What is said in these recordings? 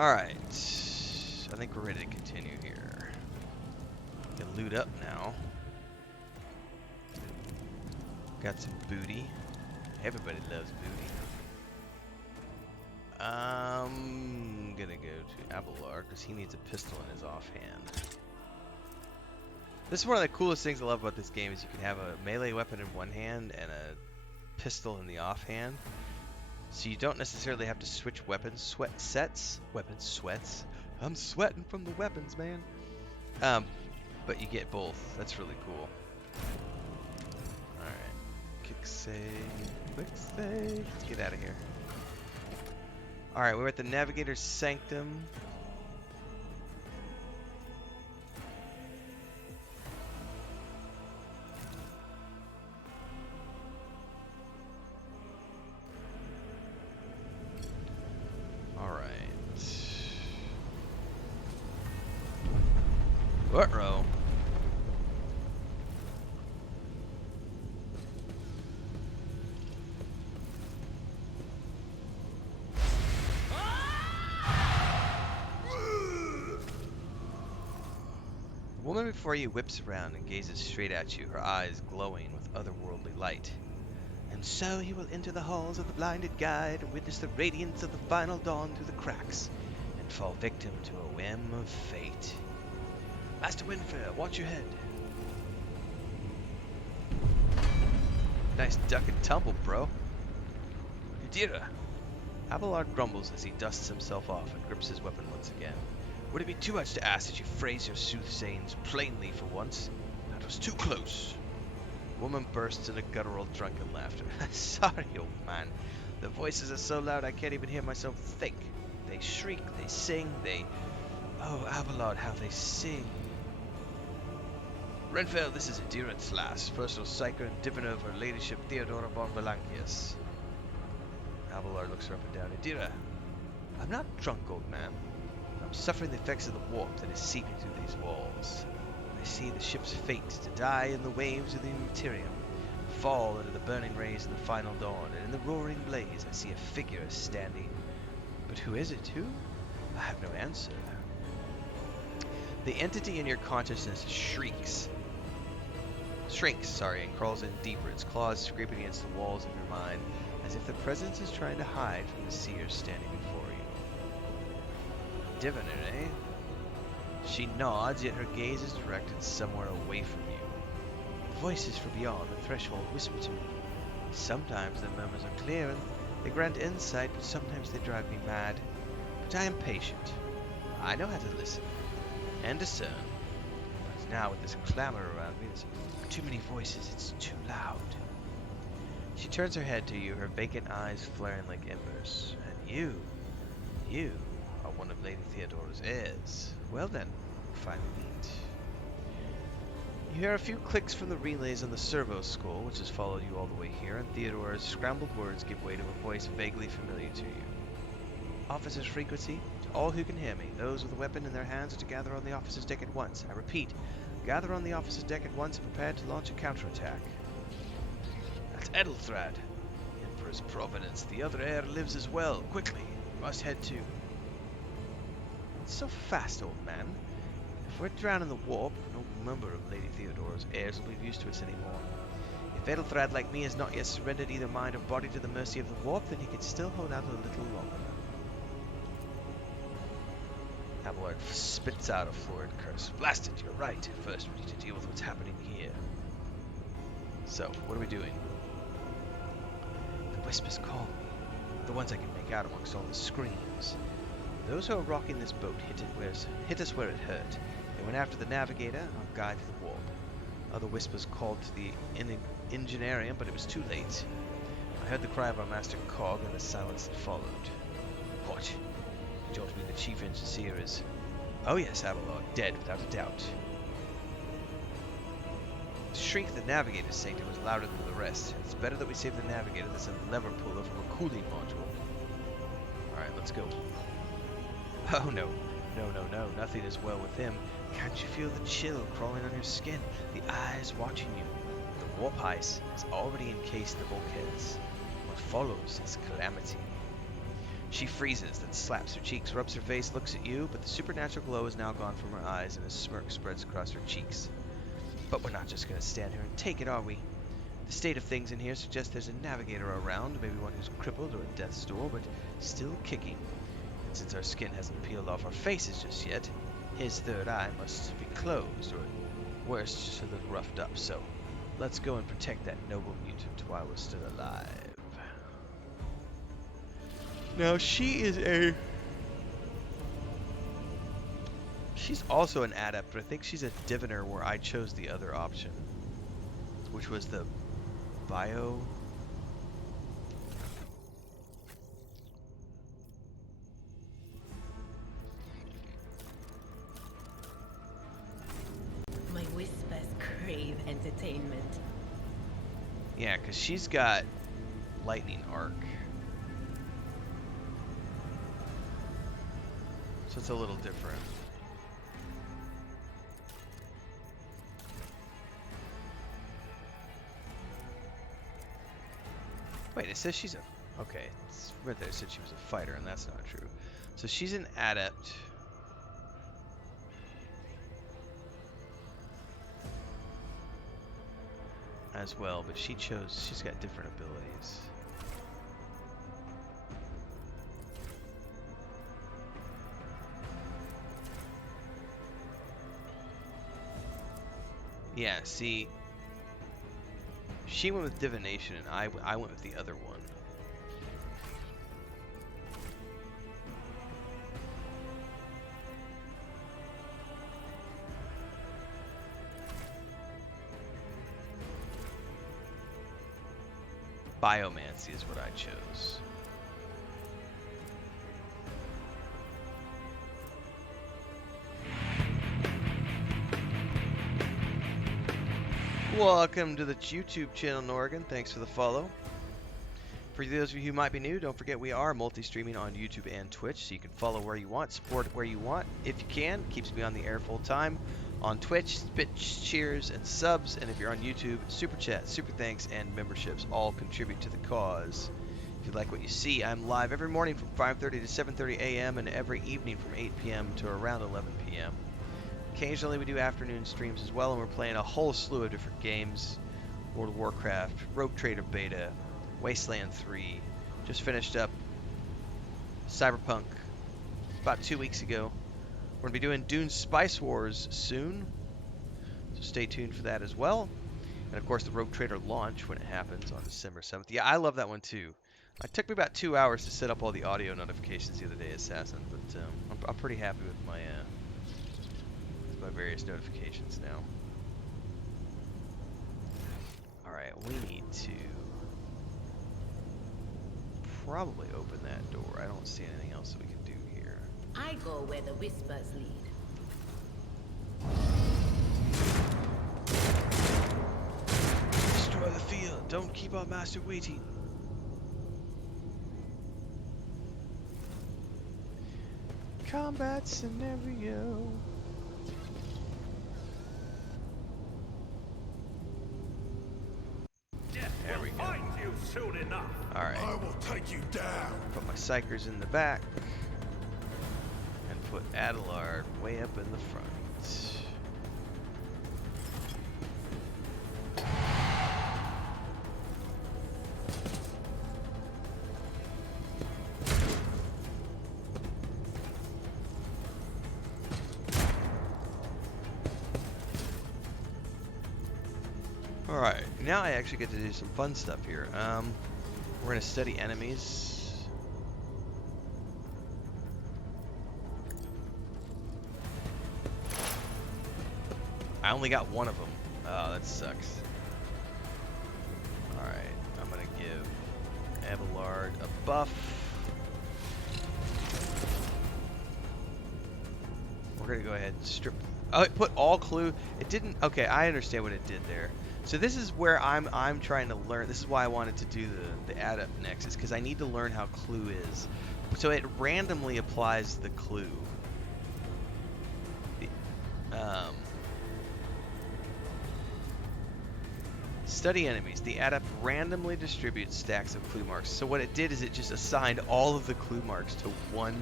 Alright. I think we're ready to continue here. We can loot up now. Got some booty. Everybody loves booty. I'm gonna go to Abelard because he needs a pistol in his offhand. This is one of the coolest things I love about this game is you can have a melee weapon in one hand and a pistol in the offhand. So you don't necessarily have to switch weapons sets. Weapons sweats. I'm sweating from the weapons, man. But you get both. That's really cool. Alright. Kick save. Quick save. Let's get out of here. Alright, we're at the Navigator's Sanctum. Uh-oh. The woman before you whips around and gazes straight at you, her eyes glowing with otherworldly light. And so he will enter the halls of the blinded guide and witness the radiance of the final dawn through the cracks, and fall victim to a whim of fate. Master Renfail, watch your head. Nice duck and tumble, bro. Adira. Abelard grumbles as he dusts himself off and grips his weapon once again. Would it be too much to ask that you phrase your soothsayings plainly for once? That was too close. The woman bursts into guttural drunken laughter. Sorry, old man. The voices are so loud I can't even hear myself think. They shriek, they sing, they... Oh, Abelard, how they sing. Renfail, this is Adira Tlas, personal psyker and diviner of Her Ladyship Theodora von Valancius. Abelard looks her up and down. Adira, I'm not drunk, old man. I'm suffering the effects of the warp that is seeping through these walls. I see the ship's fate to die in the waves of the Materium, fall into the burning rays of the final dawn, and in the roaring blaze I see a figure standing. But who is it? Who? I have no answer. The entity in your consciousness shrinks, and crawls in deeper, its claws scraping against the walls of your mind, as if the presence is trying to hide from the seer standing before you. Diviner, eh? She nods, yet her gaze is directed somewhere away from you. Voices from beyond the threshold whisper to me. Sometimes their murmurs are clear, and they grant insight, but sometimes they drive me mad. But I am patient. I know how to listen and discern. But now with this clamor around me, there's too many voices, it's too loud. She turns her head to you, her vacant eyes flaring like embers. And you are one of Lady Theodora's heirs. Well then, we'll finally meet. You hear a few clicks from the relays on the servo skull, which has followed you all the way here, and Theodora's scrambled words give way to a voice vaguely familiar to you. Officer's frequency? To all who can hear me, those with a weapon in their hands are to gather on the officer's deck at once. I repeat, gather on the officer's deck at once and prepare to launch a counterattack. That's Edelthrad. Emperor's Providence. The other heir lives as well. Quickly, must head to... It's so fast, old man. If we're drowned in the warp, no member of Lady Theodora's heirs will be used to us anymore. If Edelthrad, like me, has not yet surrendered either mind or body to the mercy of the warp, then he can still hold out a little longer. Abelard spits out a florid curse. Blast it, you're right. First we need to deal with what's happening here. So, what are we doing? The whispers call me. The ones I can make out amongst all the screams. Those who are rocking this boat hit us where it hurt. They went after the Navigator, our guide to the warp. Other whispers called to the Engineerium, but it was too late. I heard the cry of our master Cog and the silence that followed. What? You don't mean the chief engineer is... Oh yes, Abelard, dead without a doubt. The shriek of the Navigator's Sanctum was louder than the rest. It's better that we save the Navigator than some lever puller from a cooling module. Alright, let's go. Oh no. No, nothing is well with him. Can't you feel the chill crawling on your skin? The eyes watching you. The warp ice has already encased the bulkheads. What follows is calamity. She freezes, then slaps her cheeks, rubs her face, looks at you, but the supernatural glow is now gone from her eyes and a smirk spreads across her cheeks. But we're not just going to stand here and take it, are we? The state of things in here suggests there's a navigator around, maybe one who's crippled or at death's door, but still kicking. And since our skin hasn't peeled off our faces just yet, his third eye must be closed, or at worst, just a little roughed up. So let's go and protect that noble mutant while we're still alive. Now she's also an adept, but I think she's a diviner where I chose the other option, which was the bio. My whispers crave entertainment. Yeah, because she's got lightning arc. So it's a little different. Wait, it says she's a... Okay, it's right there. It said she was a fighter, and that's not true. So she's an adept. As well, but she's got different abilities. Yeah, see, she went with divination, and I went with the other one. Biomancy is what I chose. Welcome to the YouTube channel, Norgan. Thanks for the follow. For those of you who might be new, don't forget we are multi-streaming on YouTube and Twitch, so you can follow where you want, support where you want. If you can, keeps me on the air full time. On Twitch, bits, cheers, and subs, and if you're on YouTube, super chats, super thanks, and memberships all contribute to the cause. If you like what you see, I'm live every morning from 5:30 to 7:30 a.m. and every evening from 8 p.m. to around 11 p.m. Occasionally we do afternoon streams as well, and we're playing a whole slew of different games. World of Warcraft, Rogue Trader Beta, Wasteland 3, just finished up Cyberpunk about 2 weeks ago. We're going to be doing Dune Spice Wars soon, so stay tuned for that as well. And of course the Rogue Trader launch when it happens on December 7th. Yeah, I love that one too. It took me about 2 hours to set up all the audio notifications the other day, Assassin, but I'm pretty happy with my various notifications now. Alright, we need to probably open that door. I don't see anything else that we can do here. I go where the whispers lead. Destroy the field. Don't keep our master waiting. Combat scenario. There we go. Alright. I will take you down. Put my psychers in the back. And put Adelard way up in the front. Alright, now I actually get to do some fun stuff here. We're going to study enemies. I only got one of them. Oh, that sucks. Alright, I'm going to give Abelard a buff. We're going to go ahead and strip... Oh, it put all clue. It didn't... Okay, I understand what it did there. So this is where I'm trying to learn. This is why I wanted to do the Adept next, is because I need to learn how clue is. So it randomly applies the clue. Study enemies. The Adept randomly distributes stacks of clue marks. So what it did is it just assigned all of the clue marks to one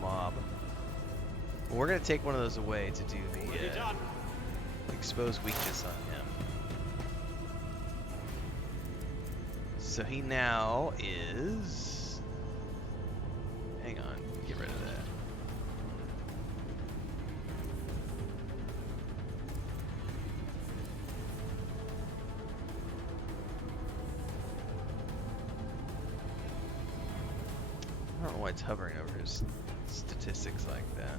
mob. Well, we're going to take one of those away to do the expose weakness on him. So he now is... Hang on, get rid of that. I don't know why it's hovering over his statistics like that.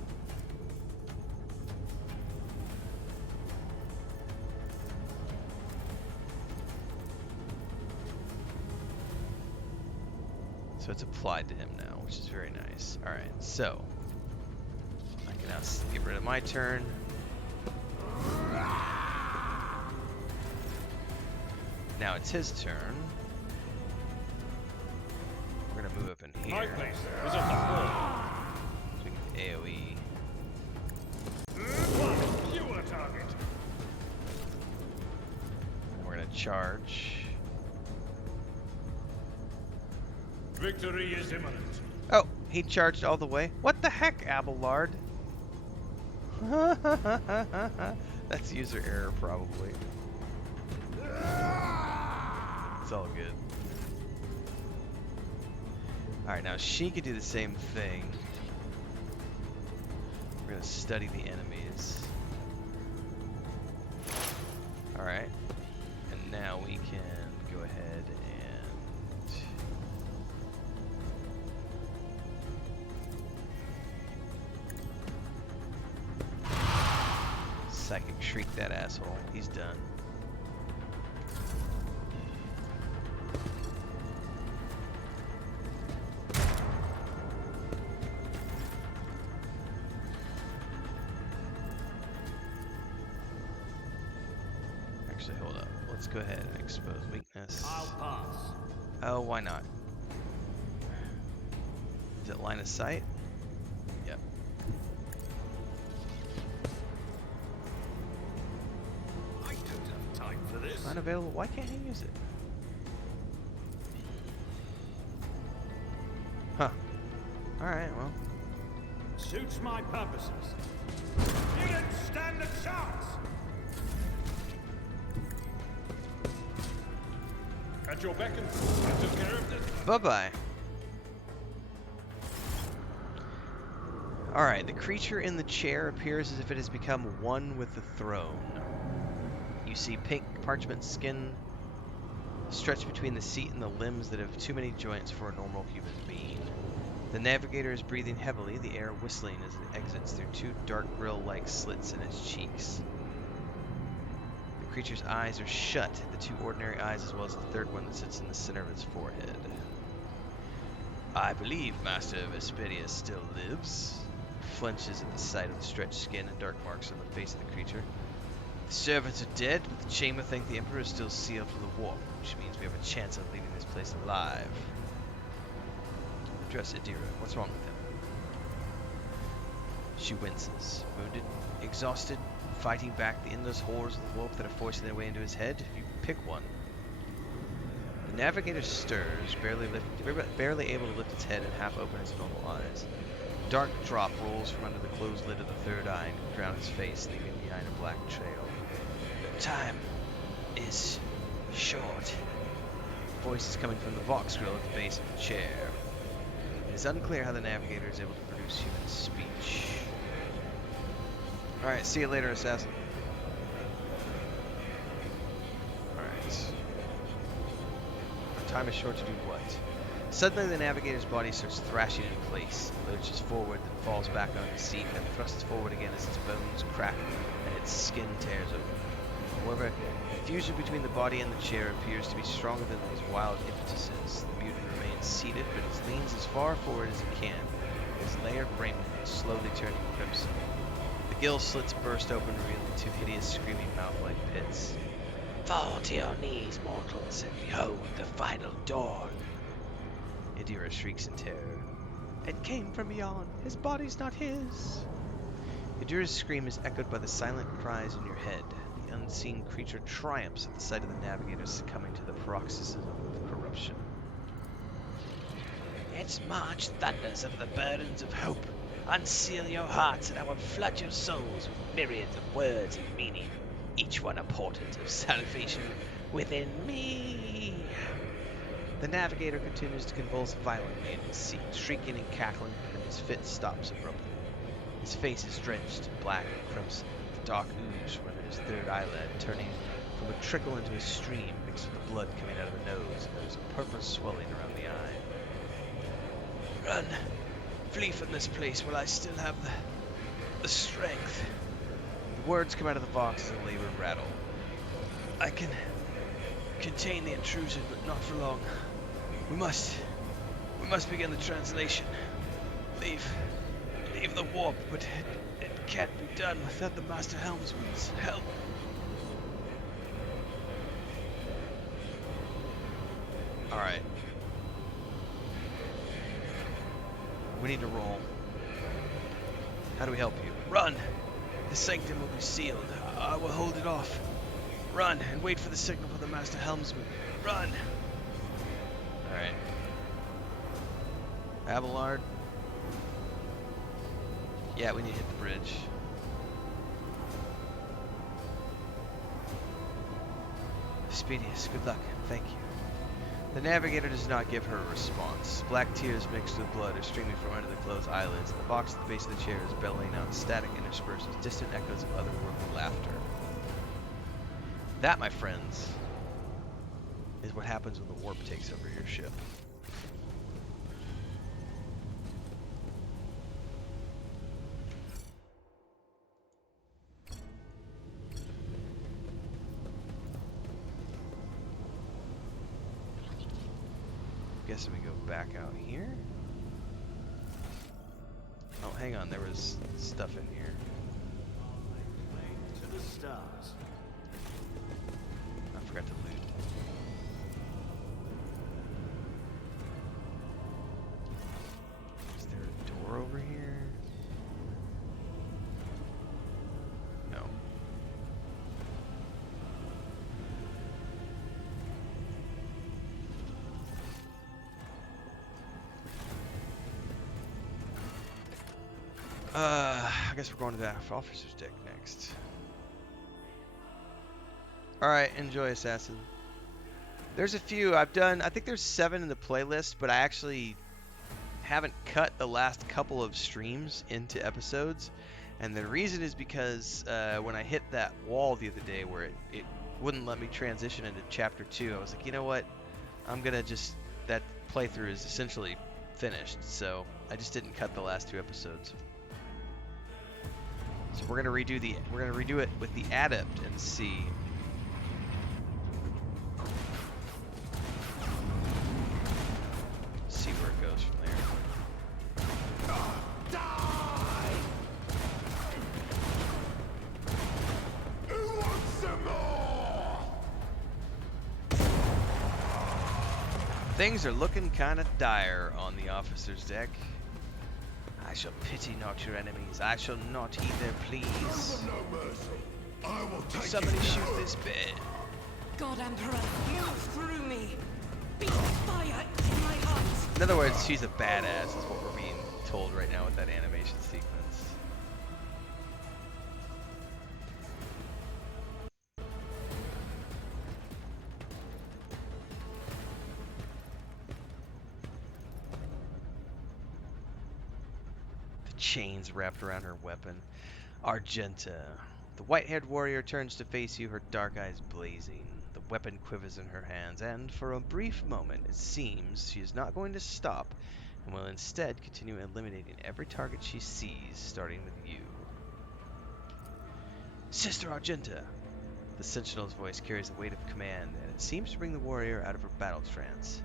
So it's applied to him now, which is very nice. Alright, so I can now get rid of my turn. Now it's his turn. We're gonna move up in here. My place is at the wall. So we get the AoE. You a target. And we're gonna charge. Victory is imminent. Oh, he charged all the way. What the heck, Abelard? That's user error, probably. It's all good. Alright, now she could do the same thing. We're gonna study the enemies. Alright. And now we can go ahead and... Psychic Shriek that asshole. He's done. Actually, hold up. Let's go ahead and expose weakness. I'll pass. Oh, why not? Is it line of sight? Yep. I don't have time for this. Unavailable. Why can't he use it? Huh. Alright, well. Suits my purposes. You didn't stand a chance. At your beck and call, I took care of this. Bye-bye. Alright, the creature in the chair appears as if it has become one with the throne. You see pink parchment skin stretched between the seat and the limbs that have too many joints for a normal human being. The navigator is breathing heavily, the air whistling as it exits through two dark grill-like slits in its cheeks. The creature's eyes are shut, the two ordinary eyes as well as the third one that sits in the center of its forehead. I believe Master Vesperia still lives. Flinches at the sight of the stretched skin and dark marks on the face of the creature. The servants are dead, but the chamber thinks the Emperor is still sealed to the warp, which means we have a chance of leaving this place alive. Address Adira. What's wrong with him? She winces. Wounded, exhausted, fighting back the endless horrors of the warp that are forcing their way into his head. You pick one. The navigator stirs, barely able to lift its head and half open its normal eyes. Dark drop rolls from under the closed lid of the third eye and drown his face, leaving behind a black trail. Time is short. Voice is coming from the Vox grill at the base of the chair. It is unclear how the navigator is able to produce human speech. Alright, see you later, assassin. Alright. Time is short to do what? Suddenly the navigator's body starts thrashing in place. It lurches forward, then falls back on its seat, then thrusts forward again as its bones crack and its skin tears open. However, the fusion between the body and the chair appears to be stronger than his wild impetuses. The mutant remains seated, but he leans as far forward as he can, his layered raiment slowly turning crimson. The gill slits burst open, revealing two hideous screaming mouth-like pits. Fall to your knees, mortals, and behold the final dawn. Adira shrieks in terror. It came from beyond. His body's not his. Adira's scream is echoed by the silent cries in your head. The unseen creature triumphs at the sight of the navigator succumbing to the paroxysm of corruption. Its march thunders over the burdens of hope. Unseal your hearts, and I will flood your souls with myriads of words and meaning, each one a portent of salvation within me. The navigator continues to convulse violently in his seat, shrieking and cackling, then his fit stops abruptly. His face is drenched in black and crimson, with the dark ooze from under his third eyelid turning from a trickle into a stream mixed with the blood coming out of the nose, and there is a purple swelling around the eye. Run! Flee from this place while I still have the strength. The words come out of the box as a labored rattle. I can contain the intrusion, but not for long. We must begin the translation. Leave the warp, but it can't be done without the Master Helmsman's help. Alright. We need to roll. How do we help you? Run! The sanctum will be sealed. I will hold it off. Run and wait for the signal for the Master Helmsman. Run! Alright. Abelard. Yeah, we need to hit the bridge. Expedious, good luck. Thank you. The navigator does not give her a response. Black tears mixed with blood are streaming from under the closed eyelids, and the box at the base of the chair is bellowing out static interspersed with distant echoes of otherworldly laughter. That, my friends, is what happens when the warp takes over your ship. Guessing we go back out here. Oh, hang on, there was stuff in here. To the stars. I forgot to loot. Is there a door over here? No. I guess we're going to the officer's deck next. Alright, enjoy, Assassin. There's a few I've done. I think there's 7 in the playlist, but I actually haven't cut the last couple of streams into episodes. And the reason is because when I hit that wall the other day where it wouldn't let me transition into Chapter 2, I was like, you know what? I'm going to just... That playthrough is essentially finished, so I just didn't cut the last 2 episodes. So we're gonna redo it with the Adept and see. See where it goes from there. Die! Who wants some more? Things are looking kind of dire on the officer's deck. I shall pity not your enemies. I shall not heed their pleas. No mercy. I will take Somebody shoot this bed. God Emperor, move through me. Be fire in my heart. In other words, she's a badass is what we're being told right now with that animation sequence. Chains wrapped around her weapon. Argenta. The white-haired warrior turns to face you, her dark eyes blazing. The weapon quivers in her hands, and for a brief moment it seems she is not going to stop, and will instead continue eliminating every target she sees, starting with you. Sister Argenta! The sentinel's voice carries the weight of command, and it seems to bring the warrior out of her battle trance.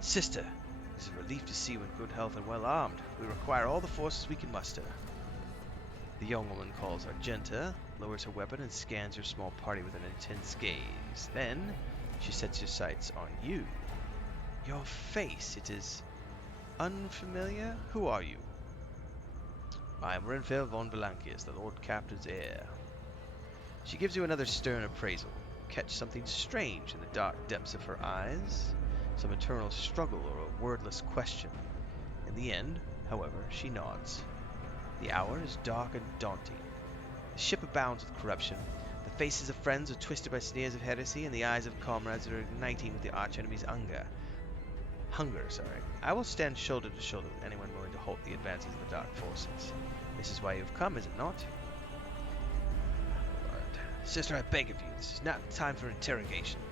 Sister! It is a relief to see you in good health and well armed. We require all the forces we can muster. The young woman calls Argenta, lowers her weapon, and scans her small party with an intense gaze. Then, she sets her sights on you. Your face, it is unfamiliar? Who are you? I am Renfail von Valancius, the Lord Captain's heir. She gives you another stern appraisal. You catch something strange in the dark depths of her eyes, some eternal struggle or a wordless question. In the end, however, she nods. The hour is dark and daunting. The ship abounds with corruption. The faces of friends are twisted by sneers of heresy, and the eyes of comrades are igniting with the archenemy's hunger. I will stand shoulder to shoulder with anyone willing to halt the advances of the dark forces. This is why you have come, is it not? Lord. Sister, I beg of you, this is not time for interrogations.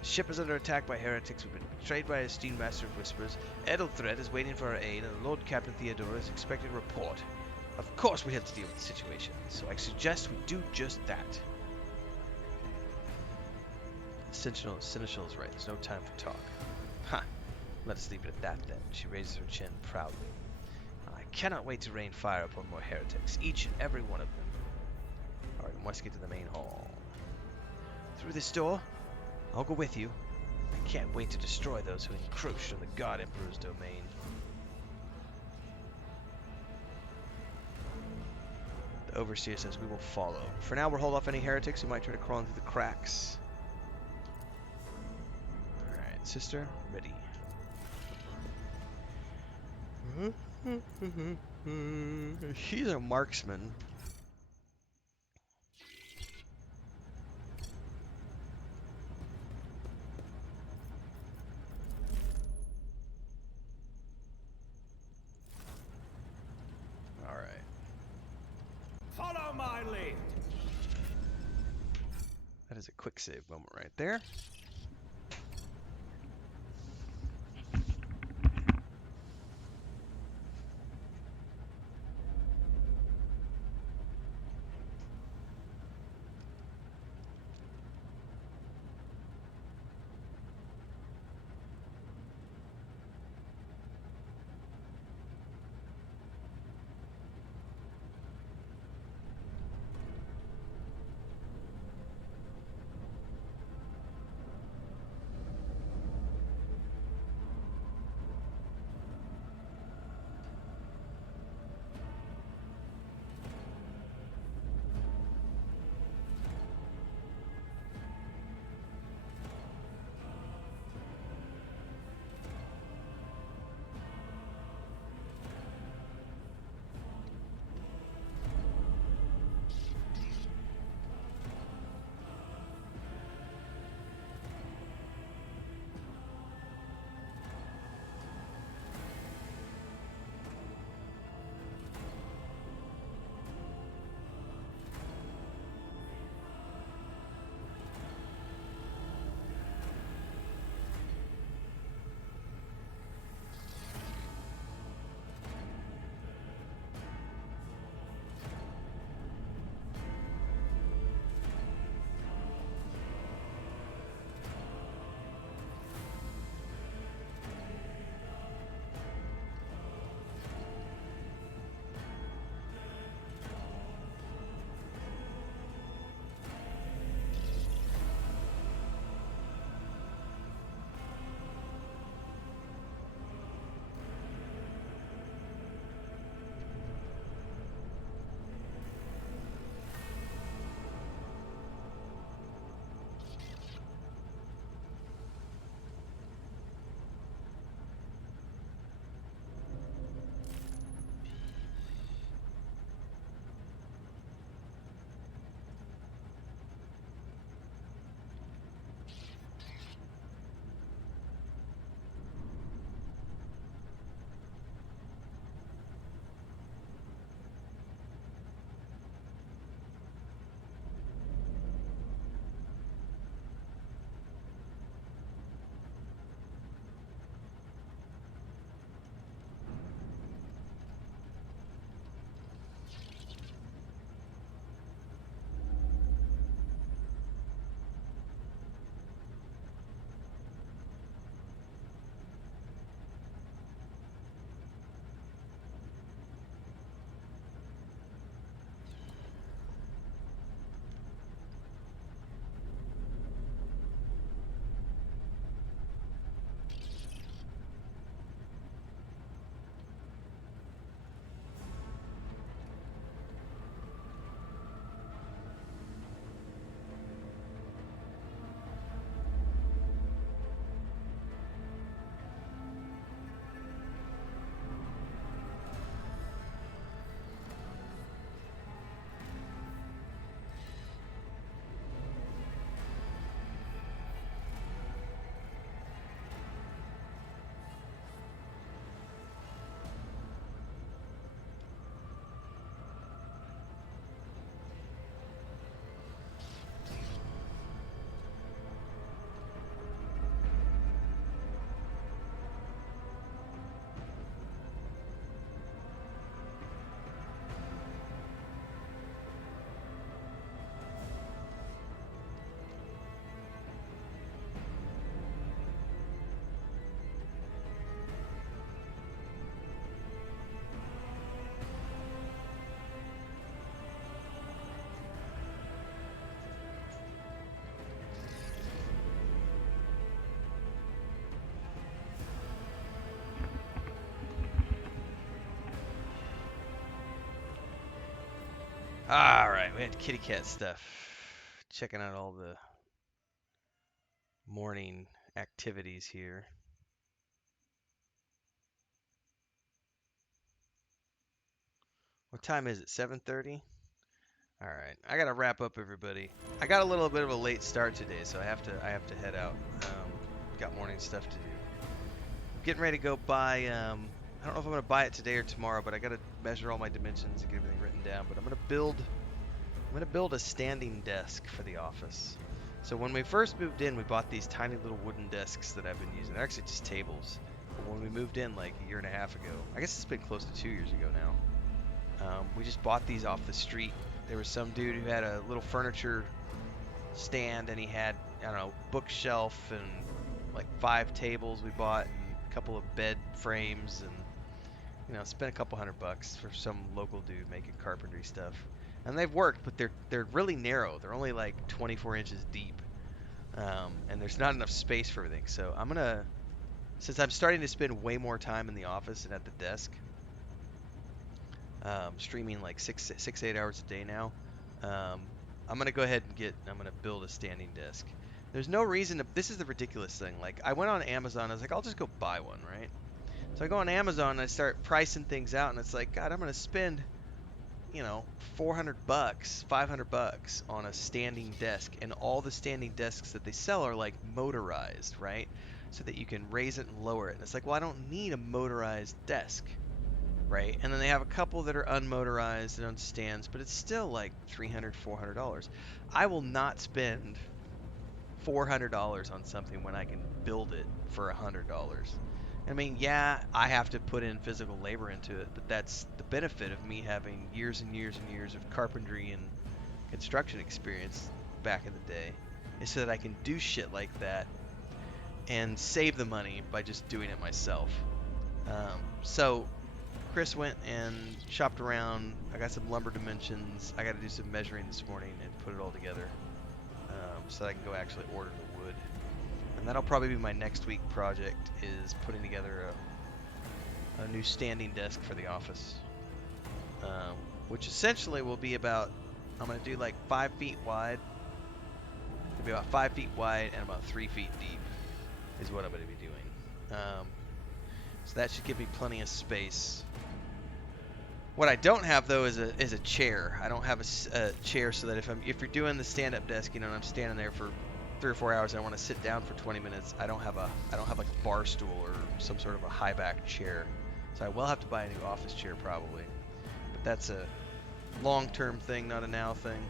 The ship is under attack by heretics. We've been betrayed by a esteemed master of whispers. Edelthred is waiting for our aid, and the Lord Captain Theodora is expecting a report. Of course we have to deal with the situation, so I suggest we do just that. Seneschal is right. There's no time for talk. Ha! Let us leave it at that, then. She raises her chin proudly. I cannot wait to rain fire upon more heretics, each and every one of them. Alright, we must get to the main hall. Through this door? I'll go with you. I can't wait to destroy those who encroached on the God Emperor's domain. The Overseer says we will follow. For now, we'll hold off any heretics who might try to crawl through the cracks. Alright, sister, ready. She's a marksman. Alright. Follow my lead. That is a quick save moment right there. Alright, we had kitty cat stuff. Checking out all the morning activities here. What time is it? 7:30? Alright, I gotta wrap up, everybody. I got a little bit of a late start today, so I have to head out. Got morning stuff to do. Getting ready to go buy, I don't know if I'm gonna buy it today or tomorrow, but I gotta measure all my dimensions and get everything written down. But I'm gonna build a standing desk for the office. So when we first moved in, we bought these tiny little wooden desks that I've been using. They're actually just tables. But when we moved in like a year and a half ago, I guess it's been close to 2 years ago now, we just bought these off the street. There was some dude who had a little furniture stand, and he had, I don't know, bookshelf and like 5 tables we bought, and a couple of bed frames, and spent a couple $100 for some local dude making carpentry stuff. And they've worked, but they're really narrow. They're only like 24 inches deep, and there's not enough space for everything. So since I'm starting to spend way more time in the office and at the desk, streaming like 8 hours a day now, I'm gonna go ahead and I'm gonna build a standing desk. There's no reason to. This is the ridiculous thing. Like, I went on Amazon. I was like, I'll just go buy one, right? So I go on Amazon and I start pricing things out, and it's like, God, I'm gonna spend, $400, $500 on a standing desk, and all the standing desks that they sell are like motorized, right? So that you can raise it and lower it. And it's like, well, I don't need a motorized desk, right? And then they have a couple that are unmotorized and on stands, but it's still like $300, $400. I will not spend $400 on something when I can build it for $100. I mean, yeah, I have to put in physical labor into it, but that's the benefit of me having years and years and years of carpentry and construction experience back in the day, is so that I can do shit like that and save the money by just doing it myself. So Chris went and shopped around. I got some lumber dimensions. I got to do some measuring this morning and put it all together, so that I can go actually order the wood. And that'll probably be my next week project, is putting together a new standing desk for the office, which essentially will be about, I'm going to do like 5 feet wide. It'll be about 5 feet wide and about 3 feet deep is what I'm going to be doing. So that should give me plenty of space. What I don't have though is a chair. I don't have a chair, so that if you're doing the stand-up desk, and I'm standing there for 3 or 4 hours and I want to sit down for 20 minutes, I don't have like a bar stool or some sort of a high back chair. So I will have to buy a new office chair probably. But that's a long-term thing, not a now thing.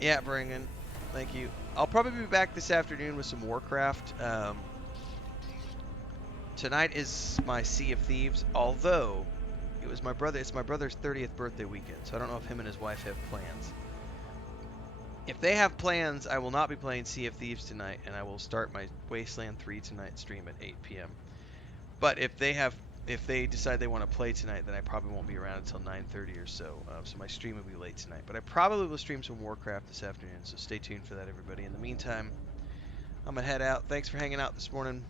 Yeah, Bringen, thank you. I'll probably be back this afternoon with some Warcraft. Tonight is my Sea of Thieves, although it's my brother's 30th birthday weekend, so I don't know if him and his wife have plans. If they have plans, I will not be playing Sea of Thieves tonight, and I will start my Wasteland 3 tonight stream at 8 p.m. But if they decide they want to play tonight, then I probably won't be around until 9:30 or so. So my stream will be late tonight. But I probably will stream some Warcraft this afternoon, so stay tuned for that, everybody. In the meantime, I'm going to head out. Thanks for hanging out this morning.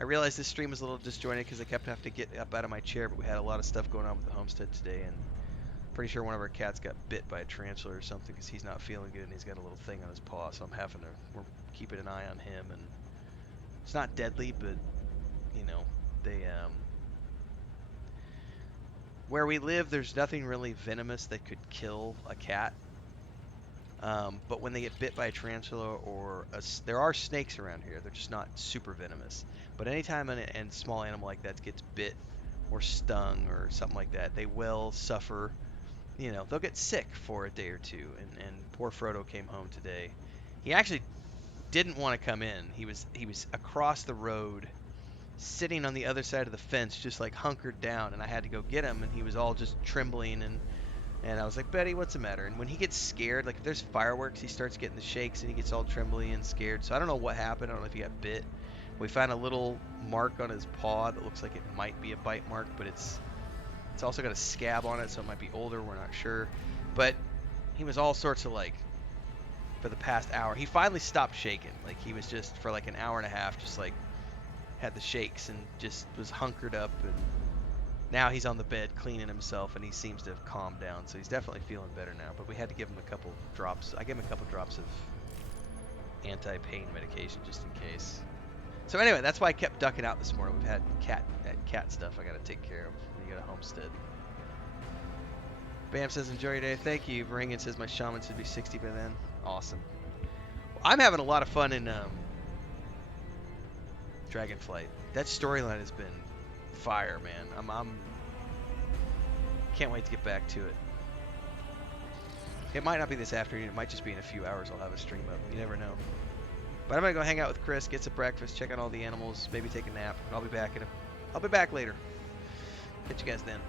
I realized this stream was a little disjointed because I kept having to get up out of my chair, but we had a lot of stuff going on with the homestead today, and pretty sure one of our cats got bit by a tarantula or something because he's not feeling good and he's got a little thing on his paw, so we're keeping an eye on him. And it's not deadly, but they where we live, there's nothing really venomous that could kill a cat. But when they get bit by a tarantula there are snakes around here, they're just not super venomous. But anytime a small animal like that gets bit or stung or something like that, they will suffer. They'll get sick for a day or two. And poor Frodo came home today. He actually didn't want to come in. He was across the road, sitting on the other side of the fence, just like hunkered down, and I had to go get him, and he was all just trembling, and I was like, Betty, what's the matter? And when he gets scared, like if there's fireworks, he starts getting the shakes and he gets all trembly and scared. So I don't know what happened. I don't know if he got bit. We found a little mark on his paw that looks like it might be a bite mark, but it's also got a scab on it, so it might be older. We're not sure. But he was all sorts of like, for the past hour. He finally stopped shaking. Like he was just for like an hour and a half, just like had the shakes and just was hunkered up, and Now he's on the bed cleaning himself, and he seems to have calmed down, so he's definitely feeling better now. But we had to give him a couple drops. I gave him a couple drops of anti-pain medication just in case. So anyway, that's why I kept ducking out this morning. We've had cat stuff I got to take care of when you go to Homestead. Bam says, enjoy your day. Thank you. Varangian says, my shaman should be 60 by then. Awesome. Well, I'm having a lot of fun in Dragonflight. That storyline has been fire, man. I'm can't wait to get back to it. It might not be this afternoon. It might just be in a few hours I'll have a stream up. You never know. But I'm gonna go hang out with Chris, get some breakfast, check out all the animals, maybe take a nap. And I'll be back later. Catch you guys then.